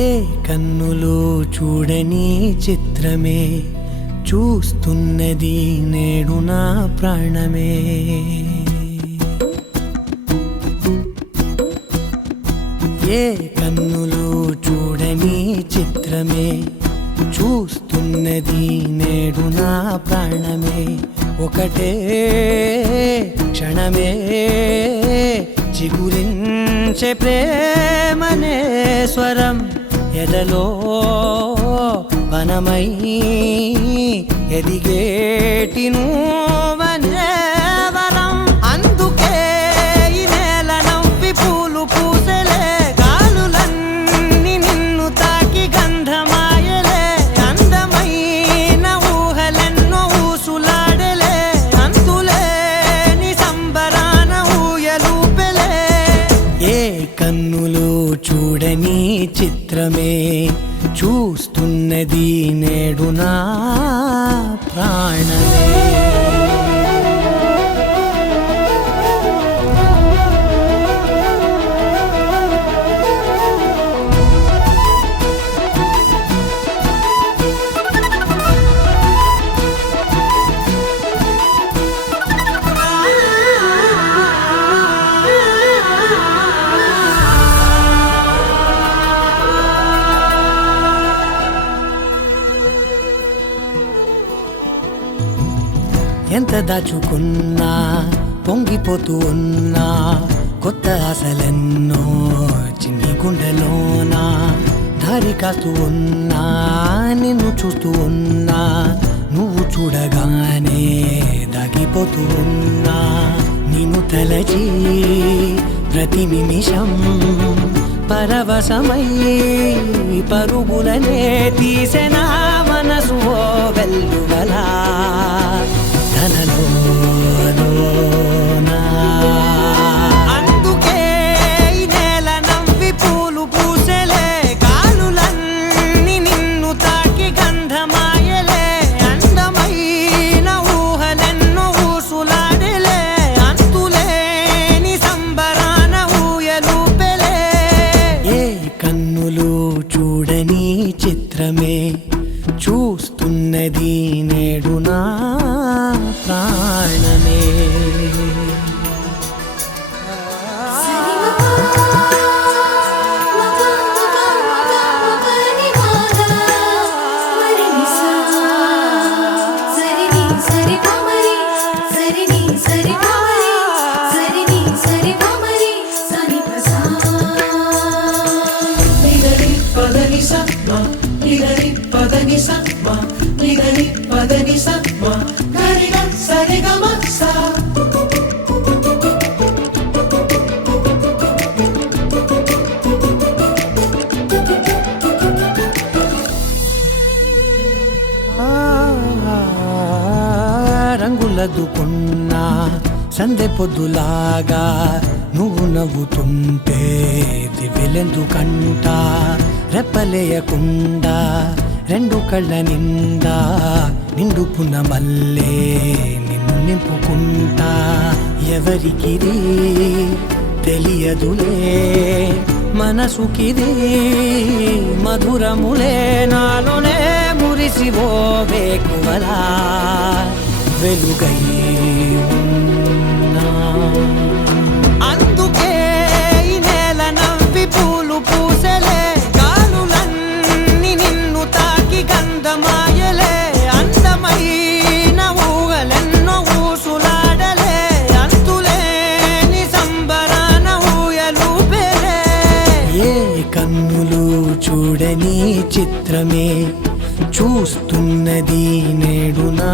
ఏ కన్నులు చూడని చిత్రమే చూస్తున్నది నేడు నా ప్రాణమే. ఏ కన్నులు చూడని చిత్రమే చూస్తున్నది నేడు నా ప్రాణమే. ఒకటే క్షణమే చిగురించే ప్రేమనే స్వరం ఎదలో వనమై ఎదిగేటి నువ్వనే వరం. అందుకే ఈ నేల నవ్వి పూలు పూసెలే, గాలులన్నీ నిన్ను తాకి గంధమాయలే. అందమైన ఊహలెన్నో ఊసులాడలే, అంతులేని సంబరాన ఊయలూపెలే. ఏ కన్నులు చూడని చిత్రమే చూస్తున్నది నేడు నా ప్రాణమే. ఎంత దాచుకున్నా పొంగిపోతూ ఉన్నా, కొత్త ఆశలెన్నో చిన్ని గుండెలోనా. దారి కాస్తూ ఉన్నా, నిన్ను చూస్తూ ఉన్నా, నువ్వు చూడగానే దాగిపోతూ ఉన్నా. నిన్ను తలచి ప్రతి నిమిషం పరవశమై పరుగులనే తీసెనా మనసు ఓ వెల్లువలా. అందుకే ఈ నేల నవ్వి పూలు పూసెలే, గాలులన్నీ నిన్ను తాకి గంధమాయలే. అందమైన ఊహలెన్నో ఊసులాడలే, అంతులేని సంబరాన ఊయలూపెలే. ఏ కన్నులు చూడని చిత్రమే చూస్తున్నది నేడు నా ప్రాణమే. రంగులదుకున్నా సందె పొద్దులాగా నువ్వు నవ్వుతుంటే దివ్వెలెందుకంట. రెప్పలేయకుండా రెండు కళ్ళ నిండా నిండుకున్న మల్లే నిన్ను నింపుకుంటా. ఎవరికిది తెలియదులే మనసుకిది మధురములే, నాలోనే మురిసి ఓ వేకువలా వెలుగై ఉన్నా. అందుకే ఈ నేల నవ్వి పూలు పూసెలే, గాలులన్నీ నిన్ను తాకి గంధమాయలే. అందమైన ఊహలెన్నో ఊసులాడలే, అంతులేని సంబరాన ఊయలూపెలే. ఏ కన్నులు చూడని చిత్రమే చూస్తున్నది నేడు నా